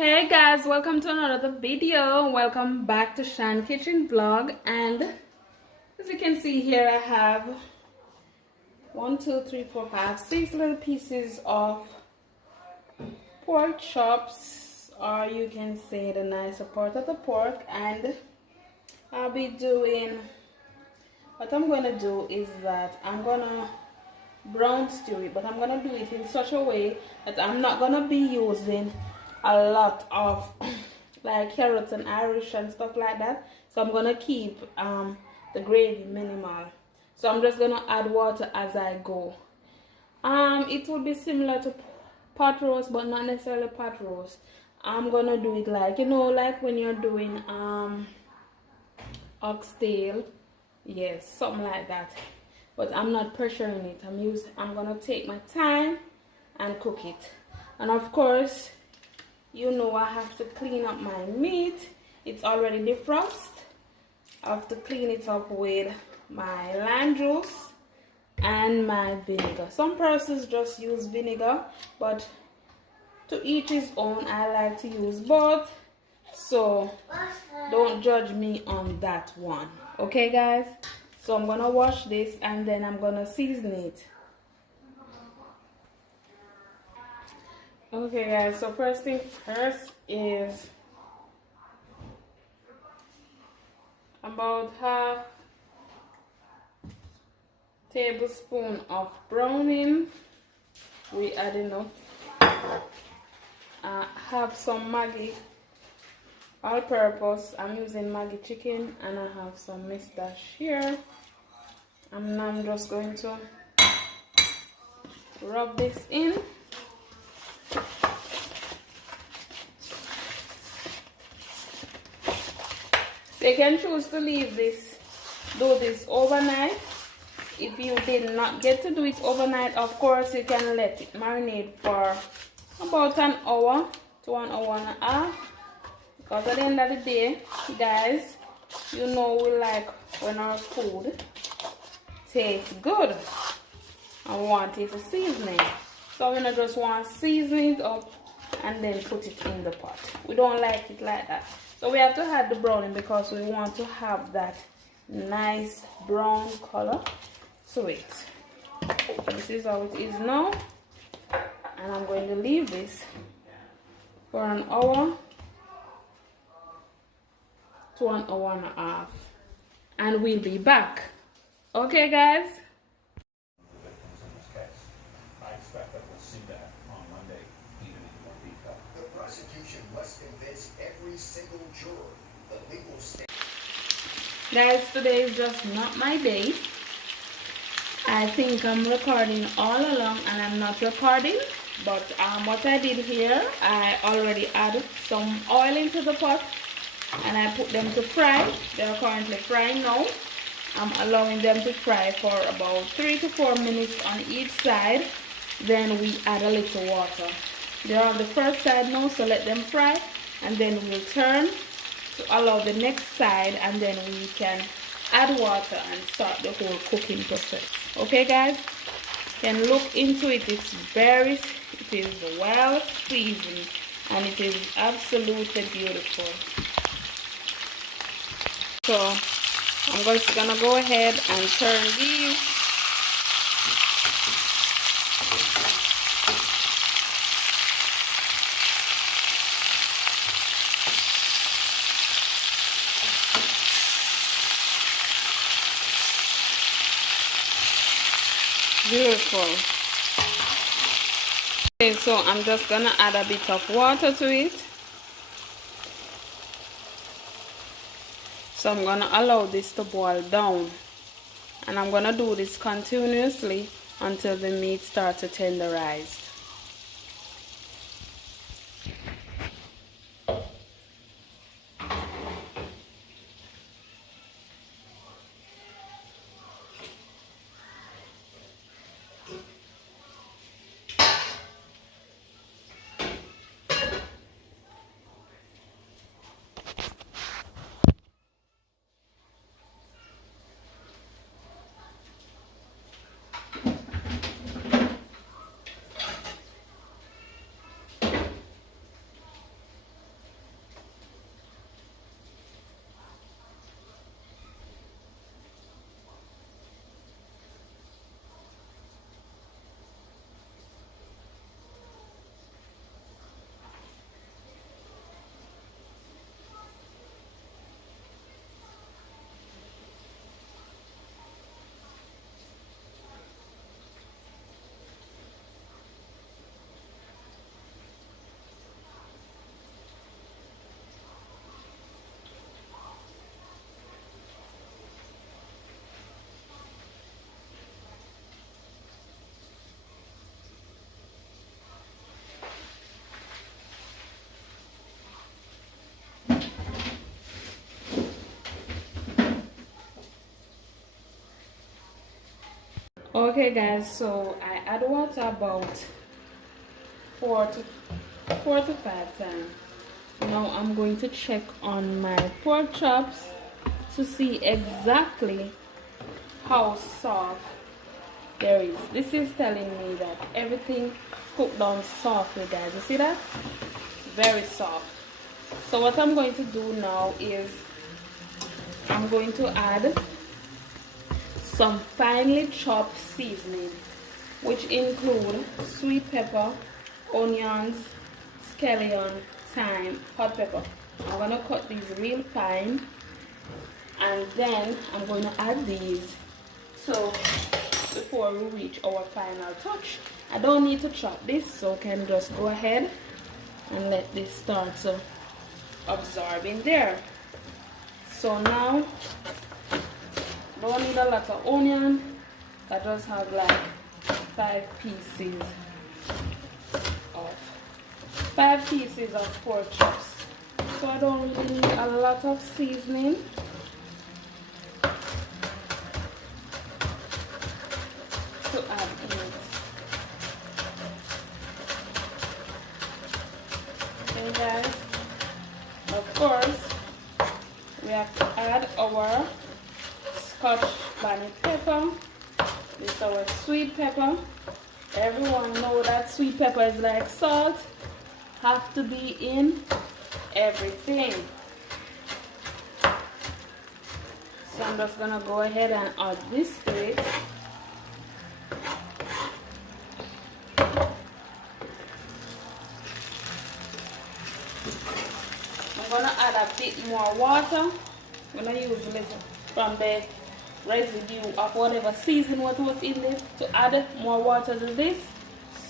Hey guys, welcome to another video. Welcome back to Shan Kitchen Vlog. And as you can see here, I have 1, 2, 3, 4, 5, 6 little pieces of pork chops, or you can say the nicer part of the pork. And I'll be doing, what I'm gonna do is that I'm gonna brown stew it, but I'm gonna do it in such a way that I'm not gonna be using a lot of like carrots and Irish and stuff like that. So I'm gonna keep the gravy minimal. So I'm just gonna add water as I go. It will be similar to pot roast, but not necessarily pot roast. I'm gonna do it like, you know, like when you're doing oxtail, yes, something like that. But I'm not pressuring it. I'm gonna take my time and cook it. And of course, you know, I have to clean up my meat. It's already defrosted. I have to clean it up with my lime juice and my vinegar. Some persons just use vinegar, but to each his own. I like to use both, so don't judge me on that one. Okay guys, so I'm gonna wash this and then I'm gonna season it. Okay guys, so first thing first is about half tablespoon of browning. We add enough. Have some Maggi all purpose. I'm using Maggi chicken, and I have some mustache here. And I'm just going to rub this in. You can choose to leave this, do this overnight. If you did not get to do it overnight, of course you can let it marinate for about an hour to 1 hour and a half. Because at the end of the day, guys, you know we like when our food tastes good and want it a seasoning. So we don't just want to season it up and then put it in the pot. We don't like it like that. So we have to add the browning because we want to have that nice brown color to it. This is how it is now. And I'm going to leave this for an hour to 1 hour and a half. And we'll be back. Okay guys? I expect that we'll see that on Monday evening in more detail. The prosecution must convince every single juror that legal stand. Guys, today is just not my day. I think I'm recording all along and I'm not recording. But what I did here, I already added some oil into the pot and I put them to fry. They're currently frying now. I'm allowing them to fry for about 3 to 4 minutes on each side. Then we add a little water. They're on the first side now, so let them fry. And then we'll turn to allow the next side, and then we can add water and start the whole cooking process. Okay guys? You can look into it. It is well seasoned and it is absolutely beautiful. So I'm just gonna go ahead and turn these. Beautiful. Okay, so I'm just gonna add a bit of water to it. So I'm gonna allow this to boil down, and I'm gonna do this continuously until the meat starts to tenderize. Okay guys, so I add water about 4 to 5 times. Now I'm going to check on my pork chops to see exactly how soft there is. This is telling me that everything cooked down softly, guys. You see that? Very soft. So what I'm going to do now is I'm going to add some finely chopped seasoning, which include sweet pepper, onions, scallion, thyme, hot pepper. I'm going to cut these real fine, and then I'm going to add these. So before we reach our final touch, I don't need to chop this, so I can just go ahead and let this start to absorb in there. So now don't need a lot of onion. I just have like 5 pieces of pork chops. So I don't really need a lot of seasoning. To add in it. Okay guys, of course we have to add our Scotch bonnet pepper. This is our sweet pepper. Everyone know that sweet pepper is like salt, have to be in everything. So I'm just gonna go ahead and add this to it. I'm gonna add a bit more water. I'm gonna use a little from the residue of whatever season what was in this to add more water to this,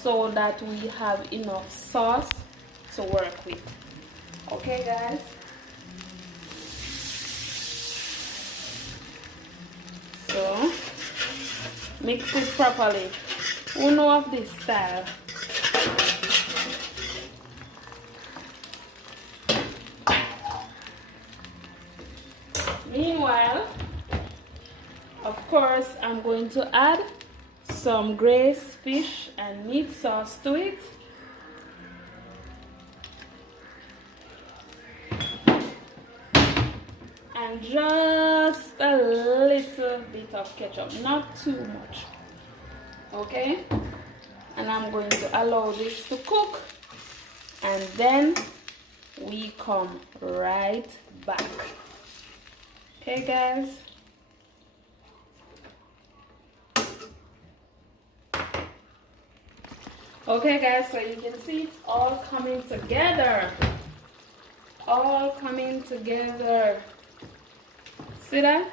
so that we have enough sauce to work with. Okay guys, so mix it properly. Who know of this style? Meanwhile, of course, I'm going to add some braised fish and meat sauce to it. And just a little bit of ketchup, not too much. Okay? And I'm going to allow this to cook, and then we come right back. Okay guys? Okay guys, so you can see it's all coming together. All coming together. See that?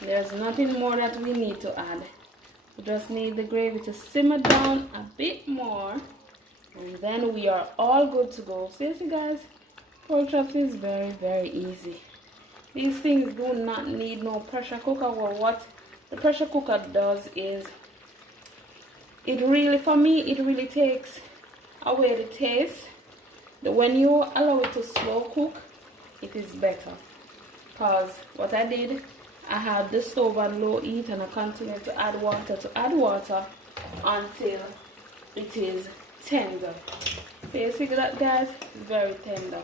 There's nothing more that we need to add. We just need the gravy to simmer down a bit more, and then we are all good to go. Seriously guys, pork chops is very, very easy. These things do not need no pressure cooker. Well, what the pressure cooker does is, it really, for me, it really takes away the taste. When you allow it to slow cook, it is better. Because what I did, I had the stove on low heat, and I continued to add water until it is tender. So you see that guys, very tender.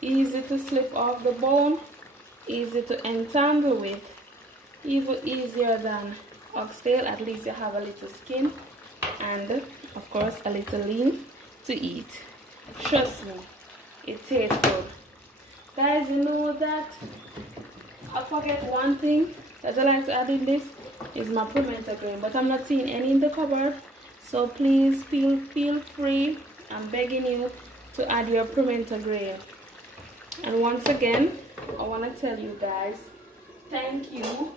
Easy to slip off the bone, easy to entangle with, even easier than oxtail. At least you have a little skin, and of course a little lean to eat. Trust me, it tastes good. Guys, you know that I forget one thing that I like to add in this is my pimento grain, but I'm not seeing any in the cupboard. So please feel free, I'm begging you to add your pimento grain. And once again, I want to tell you guys, thank you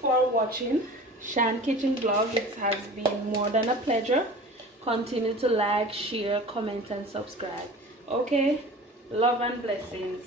for watching Shan Kitchen Vlog. It has been more than a pleasure. Continue to like, share, comment, and subscribe. Okay? Love and blessings.